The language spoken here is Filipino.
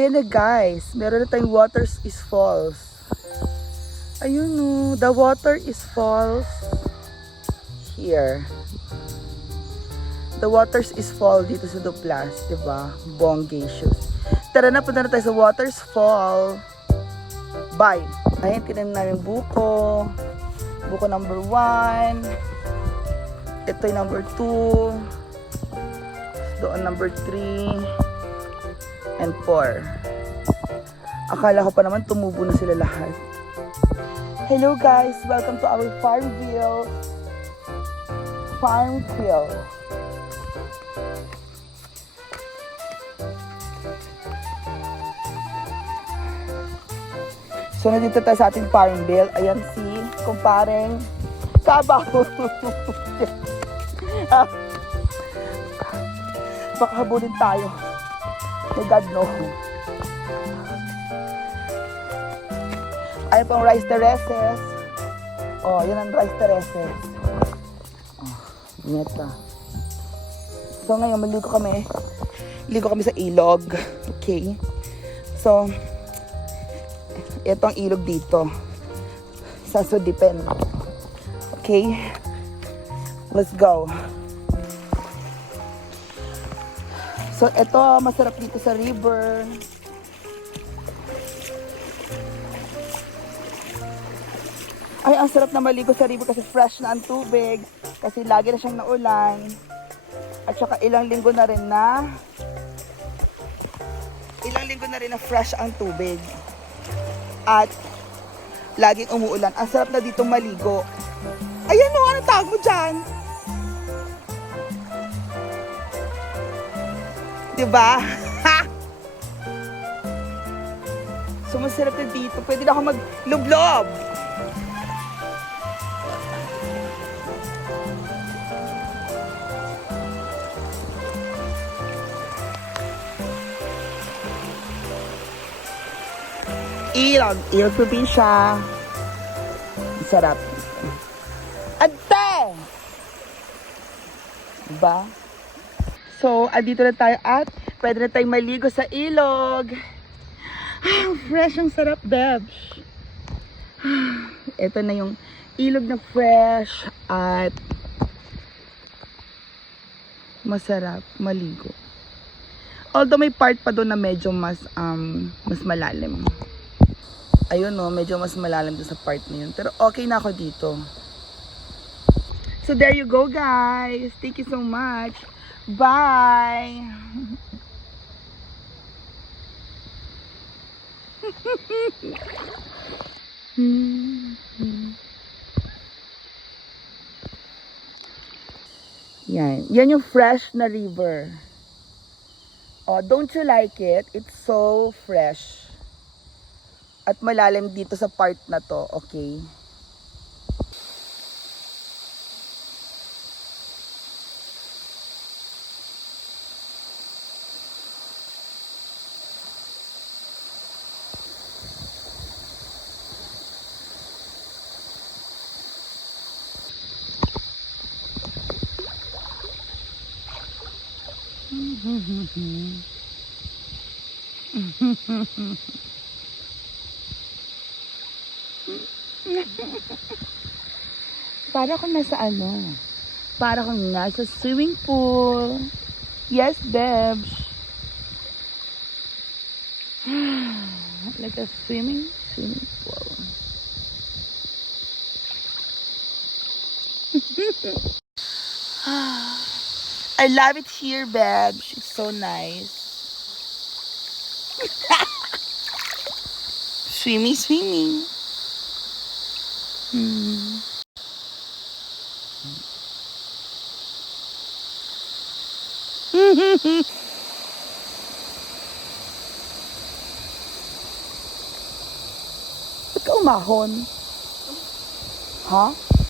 Ayan na guys, meron na tayong water is falls. Ayun o, the water is falls here. The water is fall dito sa Duplas, diba? Bongacious. Tara na, punta na tayo sa waters fall. Bye! Ayan, tinan namin buko. Buko number 1. Ito yung number 2. Doon number 3. And 4. Akala ko pa naman tumubo na sila lahat. Hello guys! Welcome to our Farmville. So, nandito tayo sa ating Farmville. Ayan si kumpareng Kabaw. Baka habulin tayo. My God, no. Ayan pong rice terraces. Oh, yan ang rice terraces. Oh, neta. So, ngayon, maligo kami. Ligo kami sa ilog. Okay. So, ito ang ilog dito. Sa Sudipen. Okay. Let's go. So, ito, masarap dito sa river. Ay, ang sarap na maligo sa river kasi fresh na ang tubig. Kasi lagi na siyang naulan. At saka ilang linggo na rin na fresh ang tubig. At laging umuulan. Ang sarap na dito maligo. Ayan o, anong tawag mo dyan? Diba? Ha! So, masarap na dito. Pwede na ako maglublob. Ilog probinsya. Sarap. Ante! Diba? So, andito na tayo at pwede na tayong maligo sa ilog. Fresh, ang sarap, Bebs. Ito na yung ilog na fresh at masarap maligo. Although may part pa doon na medyo mas malalim. Ayun no, medyo mas malalim doon sa part na yun. Pero okay na ako dito. So there you go guys. Thank you so much. Bye! Yan. Yan yung fresh na river. Oh, don't you like it? It's so fresh. At malalim dito sa part na to, okay? Para akong nasa para akong nasa swimming pool. Yes, Debs. Like a swimming pool. I love it here, Bebs. It's so nice. Swimming. Ba't ka umahon? Ha?